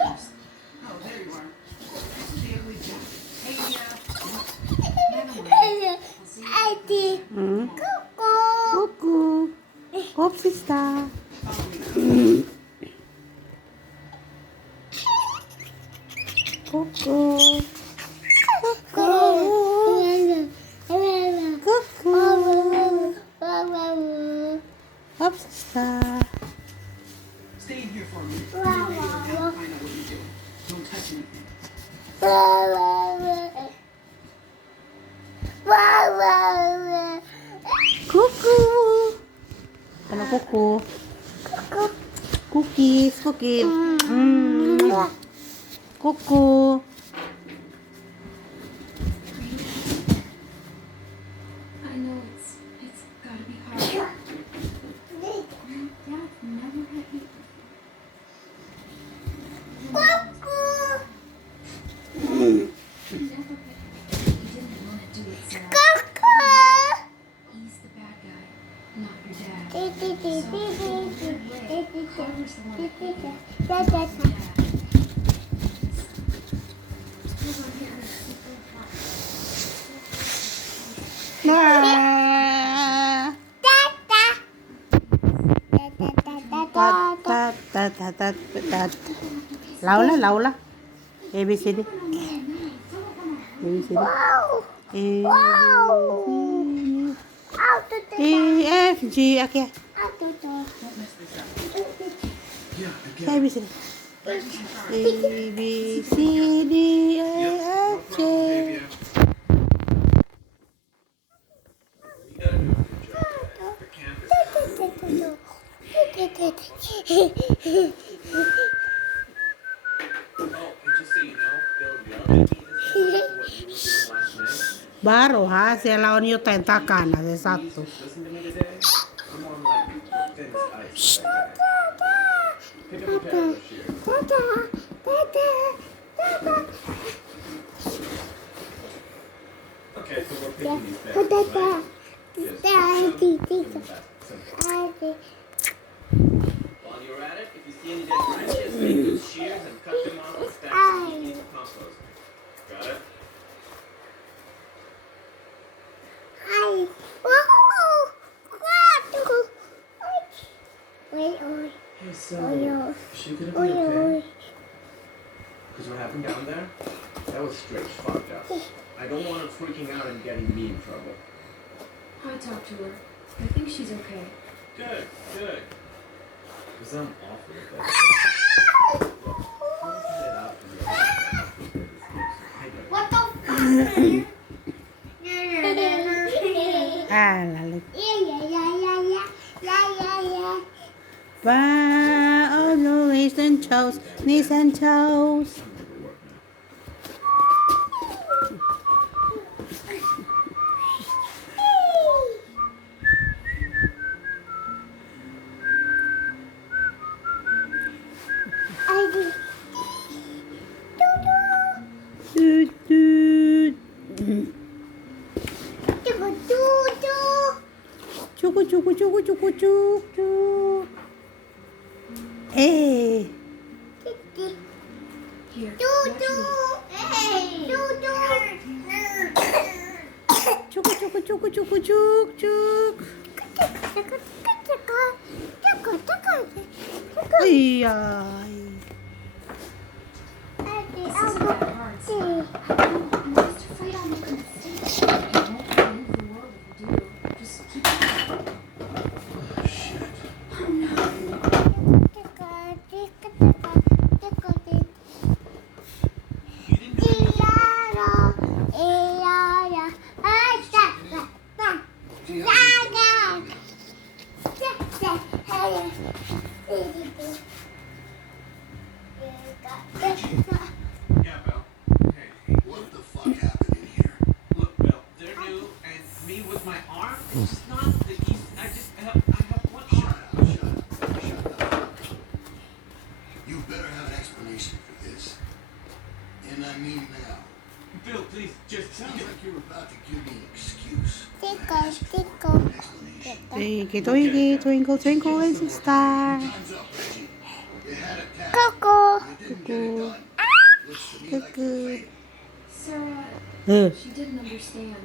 Oh, there you are. This is the ugly duck. Hey, I'll see you. Mm. Cuckoo. Oopsie star. Cuckoo. Cuckoo. Cuckoo. Oopsie star. Stay in here for me. You lay your head and find out what you're doing. Don't touch anything. Cuckoo. Ano cuckoo? Cookies. Cookies. Cuckoo. I know it's gotta be hard. Dad never had me. He didn't want to do it, Sarah. He's the bad guy, not your dad. So, Carter's the one that hated him. Dad. Hold on here. Laula, Laula. A B C D. A B C D. A F G. Okay. A B C D. A B C D E F G. Baru ha, saya lawan yo tentakan ada satu. Okay, so we're picking these bags, right? While you're at it, if you see any dead branches, make good shears and cut them off and stack them neatly in the compost. Got it? Hey, so, is she gonna be okay? Because what happened down there, that was straight fucked up. I don't want her freaking out and getting me in trouble. I talked to her. I think she's okay. Good. Because I'm awful at that. Look, I'll cut it out for you. What the Ah, lalu. Oh no, Nissan chose. Toot toot. Cucu cucu cucu cucu cucu. Eh. Here. Cucu cucu cucu cucu cuk cuk. Iya. This isn't that hard, Sarah. I'm just afraid I'll make a mistake. I won't end the world if you do. Just keep it up. Oh, shit. Oh no. You didn't do anything. Yeah, Belle. Hey, What the fuck happened in here? look, Belle, they're new, and me with my arm, it's just not the easy. I have one arm. Shut up. You better have an explanation for this. And I mean now. Bill, please, just Sounds get like you're about to give me an excuse. Tickle. An explanation. Twinkle twinkle twinkle twinkle little star. Time's up, Reggie. You had a cat. Coco. You didn't get it Cuckoo. done. Looks to me like a Cuckoo. fake. Sarah, Huh. she didn't understand.